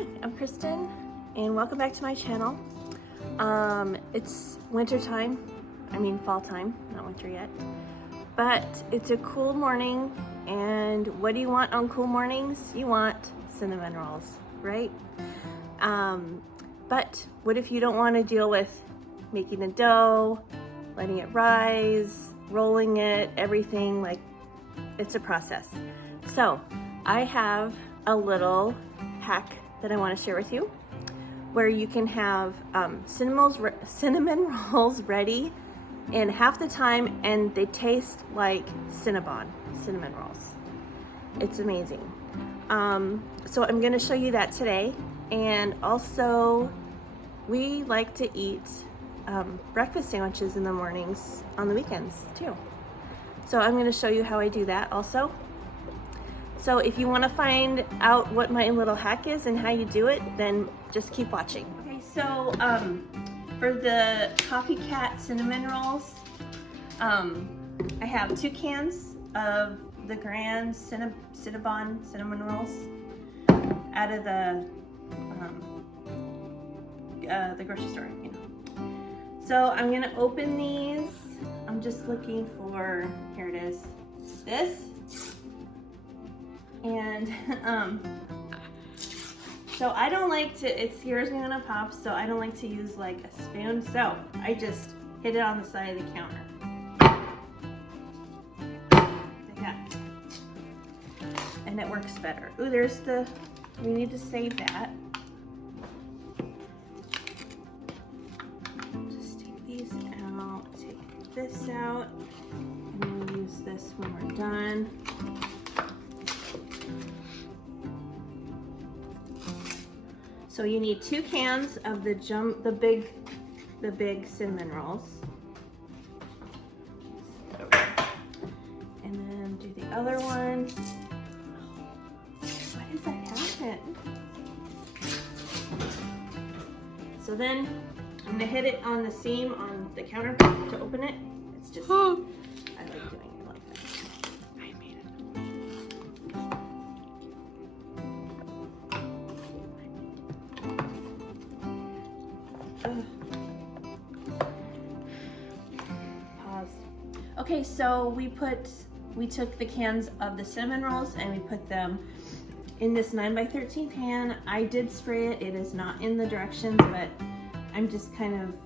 Hi, I'm Kristen and welcome back to my channel. It's winter time, fall time, not winter yet, but it's a cool morning, and what do you want on cool mornings? You want cinnamon rolls, right? But what if you don't want to deal with making the dough, letting it rise, rolling it, everything? Like, it's a process. So I have a little hack that I want to share with you, where you can have cinnamon rolls ready in half the time, and they taste like Cinnabon cinnamon rolls. It's amazing. So I'm going to show you that today, and also we like to eat breakfast sandwiches in the mornings on the weekends too. So I'm going to show you how I do that also. So if you want to find out what my little hack is and how you do it, then just keep watching. Okay, so for the Copycat cinnamon rolls, I have 2 cans of the Grand Cinnabon cinnamon rolls out of the grocery store, you know. So I'm gonna open these. I'm just looking for, here it is, this. And so I don't like to, it scares me when it pops, so I don't like to use like a spoon, so I just hit it on the side of the counter. Like that. And it works better. Ooh, there's the, we need to save that. Just take these out, take this out, and then we'll use this when we're done. So you need 2 cans of the big cinnamon rolls. And then do the other one. Why does that happen? So then I'm gonna hit it on the seam on the counter to open it. It's just, I like doing it like that. I made it. Pause. Okay, so we took the cans of the cinnamon rolls and we put them in this 9x13 pan. I did spray it. It is not in the directions, but I'm just kind of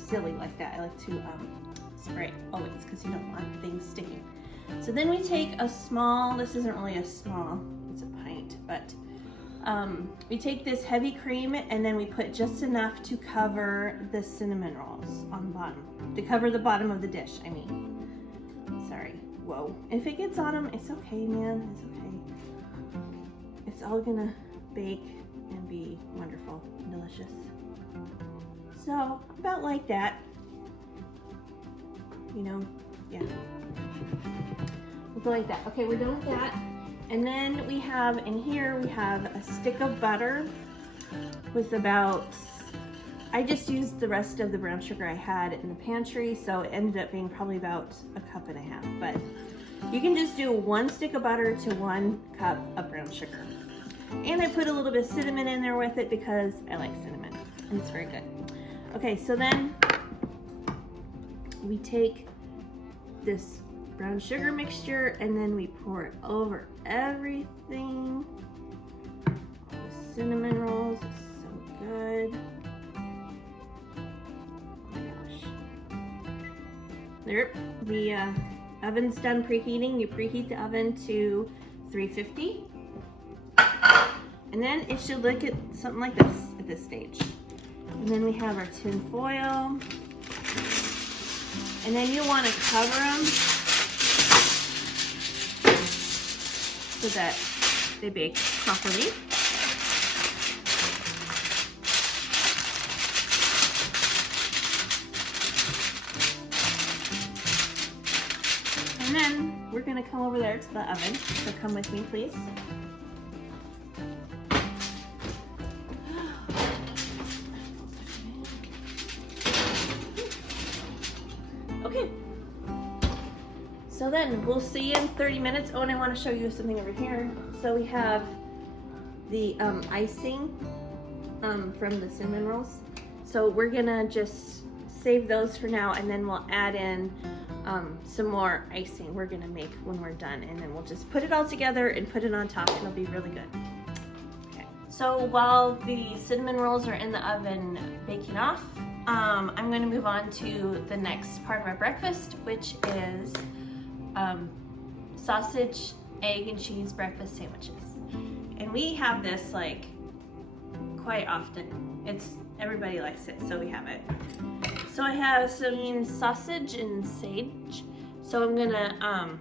silly like that. I like to spray always because you don't want things sticking. So then we take a small, this isn't really a small, it's a pint, but we take this heavy cream and then we put just enough to cover the cinnamon rolls on the bottom. To cover the bottom of the dish, I mean. Sorry. Whoa. If it gets on them, it's okay, man. It's okay. It's all gonna bake and be wonderful and delicious. So, about like that. You know, yeah. We'll go like that. Okay, we're done with that. And then we have, in here, we have a stick of butter with about, I just used the rest of the brown sugar I had in the pantry, so it ended up being probably about 1.5 cups. But you can just do 1 stick of butter to 1 cup of brown sugar. And I put a little bit of cinnamon in there with it because I like cinnamon, and it's very good. Okay, so then we take this brown sugar mixture and then we pour it over everything. The cinnamon rolls is so good. Oh my gosh. There, the oven's done preheating. You preheat the oven to 350. And then it should look at something like this at this stage. And then we have our tin foil. And then you want to cover them so that they bake properly. And then we're going to come over there to the oven. So come with me, please. Okay. So then we'll see you in 30 minutes. Oh, and I want to show you something over here. So we have the icing from the cinnamon rolls. So we're gonna just save those for now, and then we'll add in some more icing we're gonna make when we're done, and then we'll just put it all together and put it on top, and it'll be really good. Okay. So while the cinnamon rolls are in the oven baking off, I'm gonna move on to the next part of our breakfast, which is sausage, egg, and cheese breakfast sandwiches. And we have this like quite often. Everybody likes it, so we have it. So I have some sausage and sage. So I'm gonna,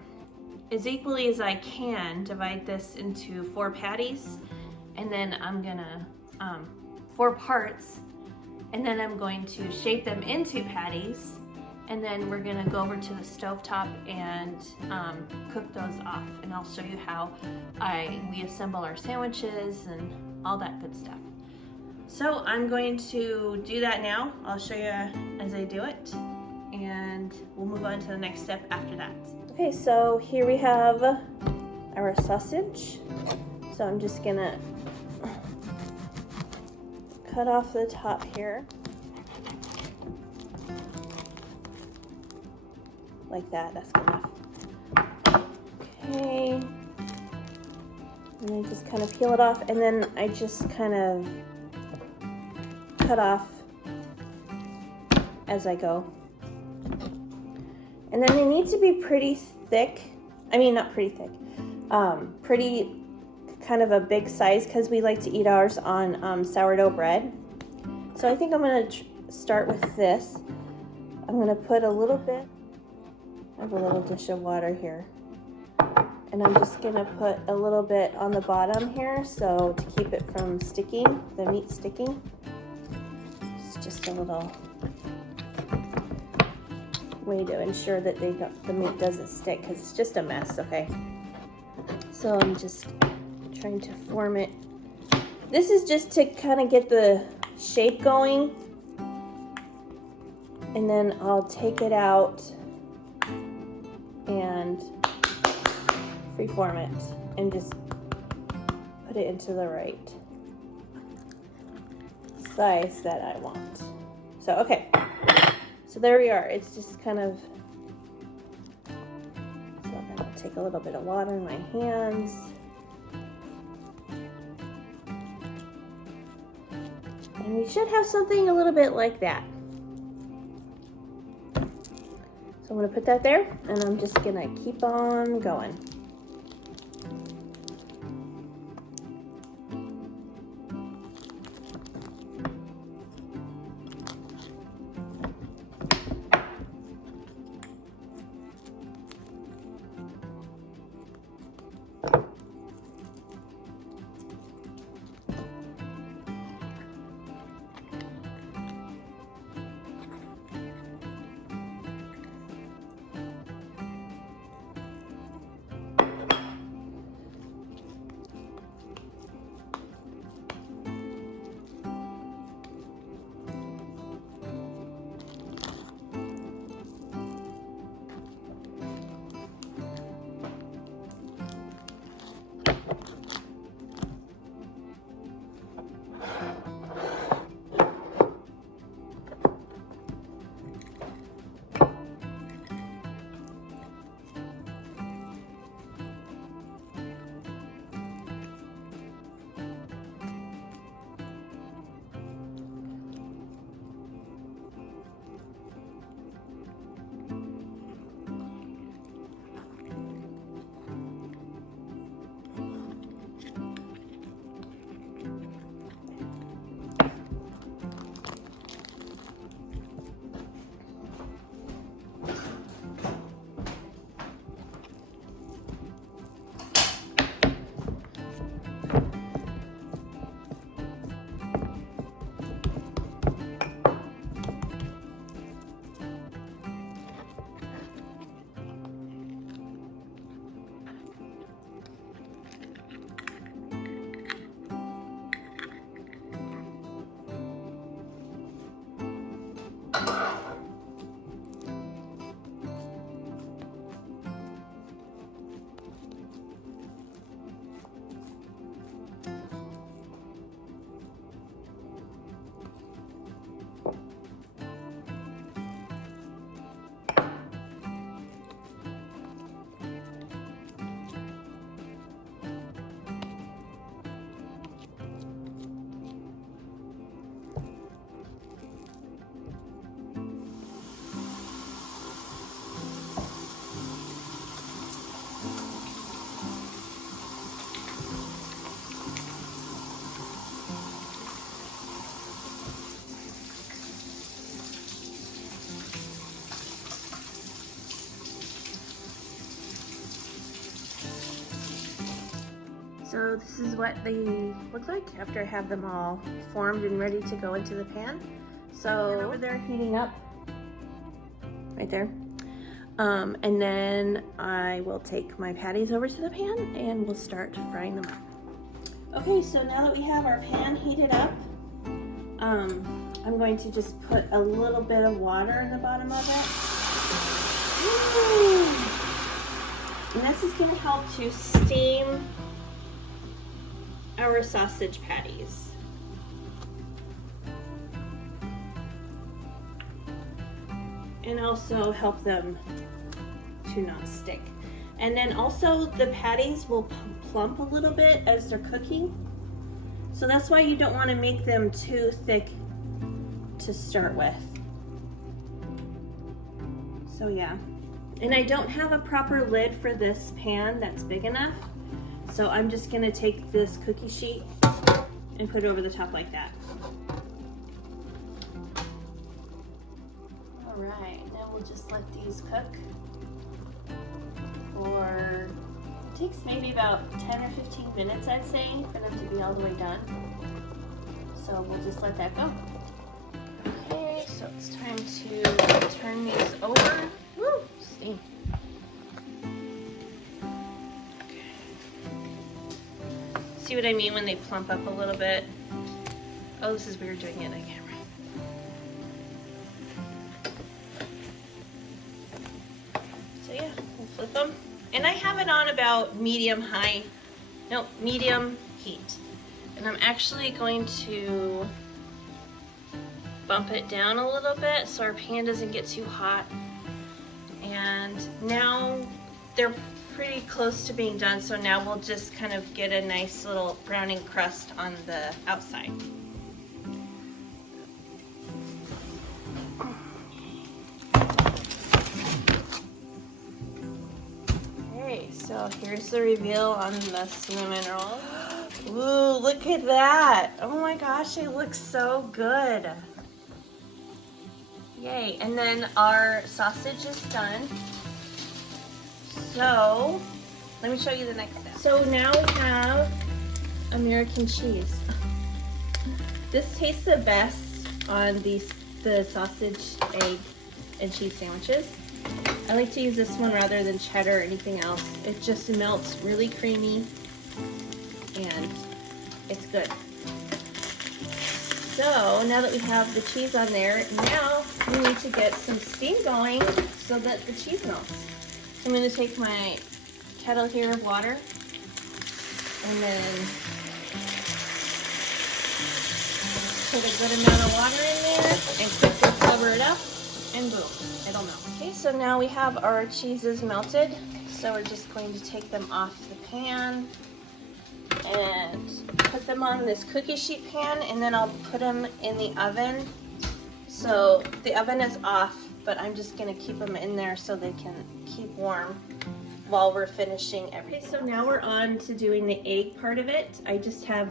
as equally as I can, divide this into 4 patties, and then I'm gonna, 4 parts, and then I'm going to shape them into patties, and then we're gonna go over to the stovetop and cook those off, and I'll show you how we assemble our sandwiches and all that good stuff. So I'm going to do that now. I'll show you as I do it, and we'll move on to the next step after that. Okay, so here we have our sausage. So I'm just gonna cut off the top here. Like that, that's good enough. Okay. And then just kind of peel it off, and then I just kind of cut off as I go. And then they need to be pretty thick. I mean, not pretty thick. Pretty kind of a big size, because we like to eat ours on sourdough bread. So I think I'm gonna start with this. I'm gonna put a little bit, I have a little dish of water here. And I'm just gonna put a little bit on the bottom here, so to keep it from sticking, the meat sticking. It's just a little way to ensure that the meat doesn't stick, because it's just a mess, okay? So I'm just trying to form it. This is just to kind of get the shape going, and then I'll take it out and freeform it and just put it into the right size that I want. So, okay. So there we are. It's just kind of, so I'm gonna take a little bit of water in my hands. And we should have something a little bit like that. So I'm gonna put that there, and I'm just gonna keep on going. So this is what they look like after I have them all formed and ready to go into the pan. So over there heating up, right there. And then I will take my patties over to the pan and we'll start frying them up. Okay, so now that we have our pan heated up, I'm going to just put a little bit of water in the bottom of it. And this is going to help to steam our sausage patties. And also help them to not stick. And then also the patties will plump a little bit as they're cooking. So that's why you don't want to make them too thick to start with. So yeah. And I don't have a proper lid for this pan that's big enough. So I'm just gonna take this cookie sheet and put it over the top like that. All right, now we'll just let these cook for, it takes maybe about 10 or 15 minutes, I'd say, for them to be all the way done. So we'll just let that go. Okay, so it's time to turn these over. Woo, steam. Okay. See what I mean when they plump up a little bit? Oh, this is weird doing it on camera. So yeah, we'll flip them. And I have it on about medium heat. And I'm actually going to bump it down a little bit so our pan doesn't get too hot. And now they're pretty close to being done, so now we'll just kind of get a nice little browning crust on the outside. Okay, so here's the reveal on the cinnamon roll. Ooh, look at that. Oh my gosh, it looks so good. Yay, and then our sausage is done. So, let me show you the next step. So now we have American cheese. This tastes the best on the sausage, egg, and cheese sandwiches. I like to use this one rather than cheddar or anything else. It just melts really creamy and it's good. So now that we have the cheese on there, now we need to get some steam going so that the cheese melts. So I'm going to take my kettle here of water and then put a good amount of water in there and quickly cover it up and boom, it'll melt. Okay, so now we have our cheeses melted. So we're just going to take them off the pan and put them on this cookie sheet pan, and then I'll put them in the oven. So the oven is off, but I'm just gonna keep them in there so they can keep warm while we're finishing everything. Okay, so now we're on to doing the egg part of it. I just have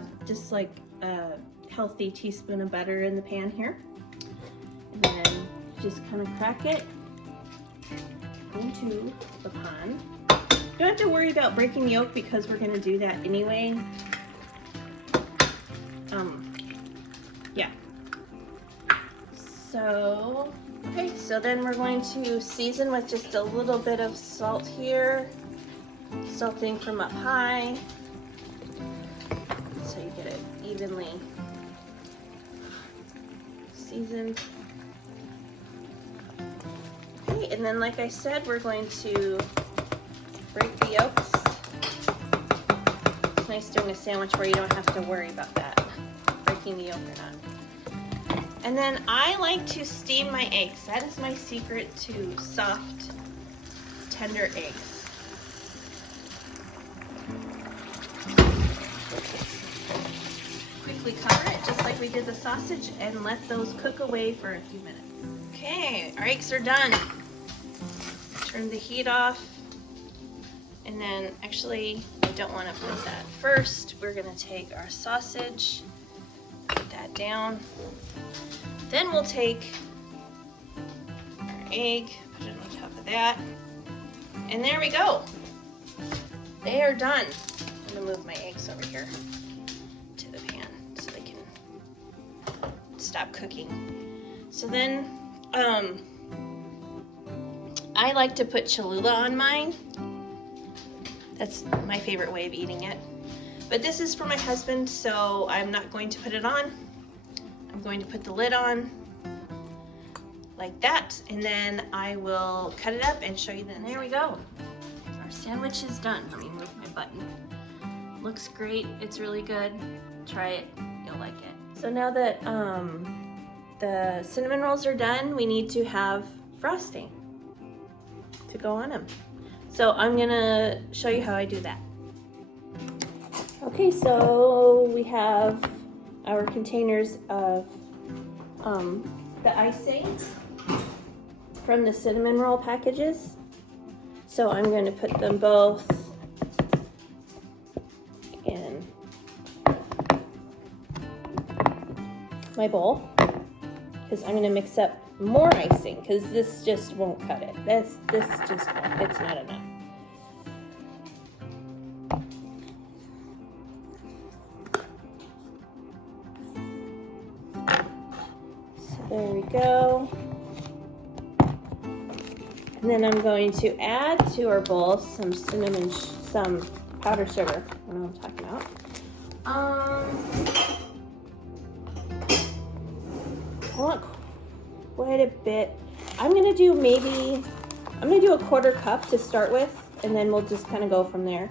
like a healthy teaspoon of butter in the pan here. And then just kind of crack it into the pan. You don't have to worry about breaking the yolk because we're going to do that anyway. Yeah. So, okay, so then we're going to season with just a little bit of salt here. Salting from up high. So you get it evenly seasoned. Okay, and then like I said, we're going to break the yolks. It's nice doing a sandwich where you don't have to worry about that, breaking the yolk or not. And then I like to steam my eggs. That is my secret to soft, tender eggs. Quickly cover it just like we did the sausage and let those cook away for a few minutes. Okay, our eggs are done. Turn the heat off. And then, actually, I don't want to put that first. We're going to take our sausage, put that down. Then we'll take our egg, put it on top of that. And there we go. They are done. I'm going to move my eggs over here to the pan so they can stop cooking. So then, I like to put Cholula on mine. That's my favorite way of eating it. But this is for my husband, so I'm not going to put it on. I'm going to put the lid on like that, and then I will cut it up and show you then. There we go. Our sandwich is done. Let me move my button. Looks great. It's really good. Try it. You'll like it. So now that the cinnamon rolls are done, we need to have frosting to go on them. So I'm gonna show you how I do that. Okay, so we have our containers of the icing from the cinnamon roll packages. So I'm going to put them both in my bowl because I'm going to mix up more icing because this just won't cut it. This just won't. It's not enough. There we go. And then I'm going to add to our bowl some cinnamon, some powdered sugar. I know what I'm talking about. I want quite a bit. I'm gonna do a quarter cup to start with, and then we'll just kind of go from there.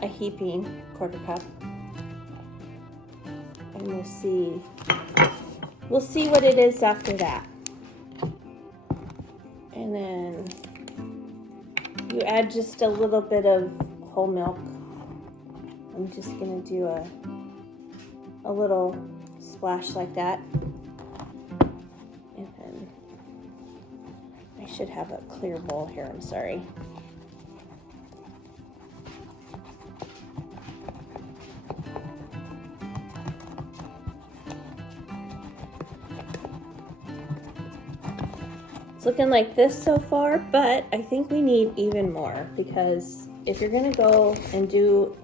A heaping quarter cup. And we'll see. We'll see what it is after that. And then you add just a little bit of whole milk. I'm just gonna do a little splash like that. And then I should have a clear bowl here, I'm sorry. It's looking like this so far, but I think we need even more because if you're gonna go and do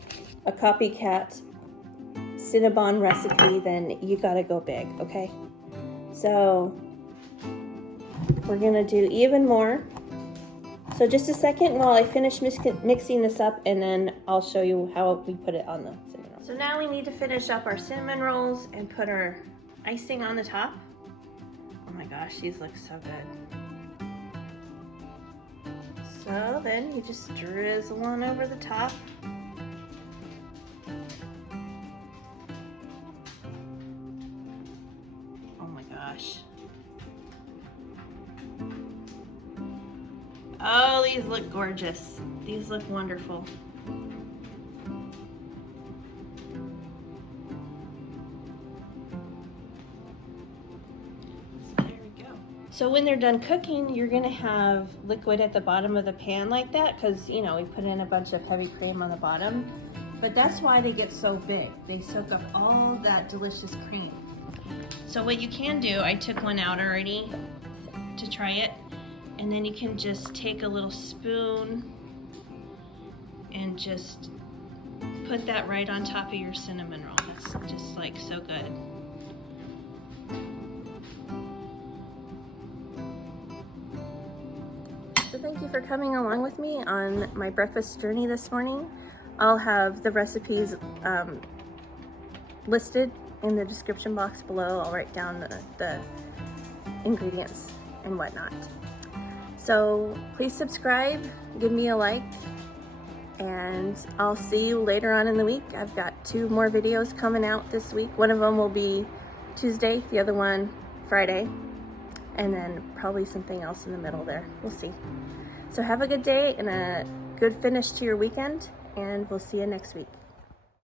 a copycat Cinnabon recipe, then you gotta go big, okay? So we're gonna do even more. So just a second while I finish mixing this up, and then I'll show you how we put it on the cinnamon rolls. So now we need to finish up our cinnamon rolls and put our icing on the top. Oh my gosh, these look so good. So then you just drizzle on over the top. Oh my gosh. Oh, these look gorgeous. These look wonderful. So when they're done cooking, you're gonna have liquid at the bottom of the pan like that because, you know, we put in a bunch of heavy cream on the bottom. But that's why they get so big. They soak up all that delicious cream. So what you can do, I took one out already to try it. And then you can just take a little spoon and just put that right on top of your cinnamon roll. That's just like so good. So thank you for coming along with me on my breakfast journey this morning. I'll have the recipes listed in the description box below. I'll write down the ingredients and whatnot. So please subscribe, give me a like, and I'll see you later on in the week. I've got 2 more videos coming out this week. One of them will be Tuesday, the other one Friday. And then probably something else in the middle there. We'll see. So have a good day and a good finish to your weekend, and we'll see you next week.